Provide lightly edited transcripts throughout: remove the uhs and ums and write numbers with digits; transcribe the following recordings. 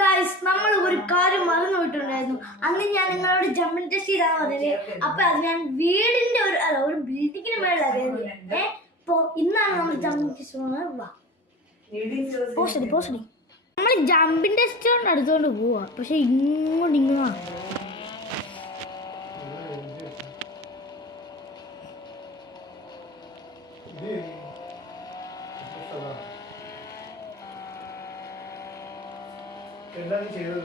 Guys നമ്മൾ ഒരു കാര്യം മറന്നു വിട്ടിട്ടുണ്ടായിരുന്നു. അന്ന് ഞാൻ നിങ്ങളോട് ജമ്പിങ് ടെസ്റ്റ് ചെയ്താൽ പറഞ്ഞത്. അപ്പൊ അത് ഞാൻ വീടിന്റെ ഒരു ബിൽഡിങ്ങിന് മേളിൽ അറിയാതെ ഇപ്പൊ ഇന്നാണ് നമ്മൾ ജമ്പിങ് ടെസ്റ്റ് പോകുന്നത്. നമ്മൾ ജമ്പിങ് ടെസ്റ്റ് കൊണ്ട് അടുത്തോണ്ട് പോവാ, പക്ഷെ ഇങ്ങോട്ട് എന്താണ് ചെയ്തത്?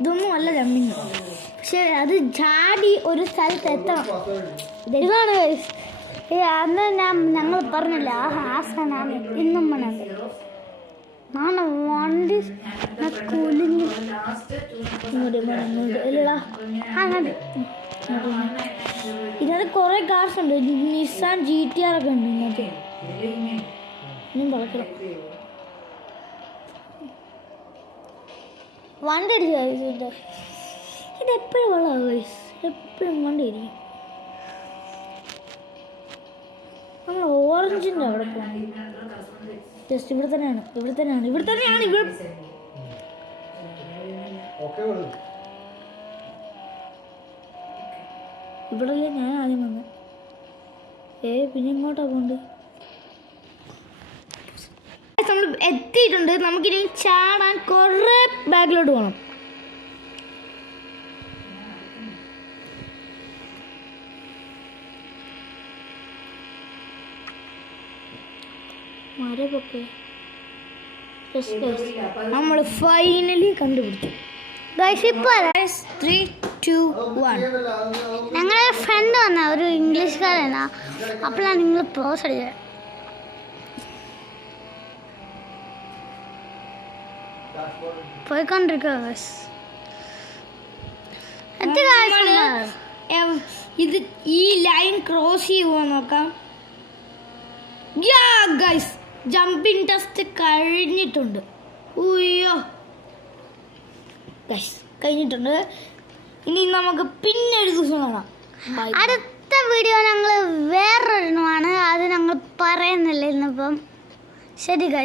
ഇതൊന്നും അല്ല ജമ്പിങ്, പക്ഷെ അത് ചാടി ഒരു സ്ഥലത്ത് എത്തണം. ഇതാണ് അന്ന് ഞങ്ങൾ പറഞ്ഞില്ല ആ സ്ഥലമാണ് ഇന്നും മണത്. ನಾನು വണ്ടി കുലിഞ്ഞു ഇതിനകത്ത് കുറെ കാർസ് ഉണ്ട്. നിസാൻ GTR ഒക്കെ ഉണ്ട് ഇന്നത്തെ. ഇനിയും വളക്കണം. വണ്ടി അടിച്ചു ഇതെപ്പോഴും വെള്ളമാകും, എപ്പോഴും വണ്ടി ഇരിക്കും. നമ്മൾ ഓറഞ്ചിൻ്റെ അവിടെ പോകണം. ജസ്റ്റ് ഇവിടെ തന്നെയാണ്. ഇവിടെയല്ലേ ഞാൻ ആദ്യം വന്നത്. പിന്നെ ഇങ്ങോട്ടാ പോണ്ട്. നമ്മൾ എത്തിയിട്ടുണ്ട്. നമുക്കിനി ചാടാൻ കുറെ ബാക്കിലോട്ട് പോകണം. നമ്മൾ ഫൈനലി കണ്ടുപിടിച്ചു. ഞങ്ങളുടെ ഫ്രണ്ട് വന്ന ഒരു ഇംഗ്ലീഷുകാരനാ. അപ്പോഴാണ് നിങ്ങൾ പോസ് അടിച്ചത്. പോയിക്കൊണ്ടിരിക്കുക. ഇത് ഈ ലൈൻ ക്രോസ് ചെയ്യുമോ നോക്കാം. ഗൈസ് ജമ്പിങ് ടെസ്റ്റ് കഴിഞ്ഞിട്ടുണ്ട്. കഴിഞ്ഞിട്ടുണ്ട്. ഇനി നമുക്ക് പിന്നെ ഒരു ദിവസം കാണാം. അടുത്ത വീഡിയോ ഞങ്ങൾ വേറൊരെണ്ണമാണ്, അത് ഞങ്ങൾ പറയുന്നില്ല ഇന്നിപ്പം. ശരി ഗൈസ്.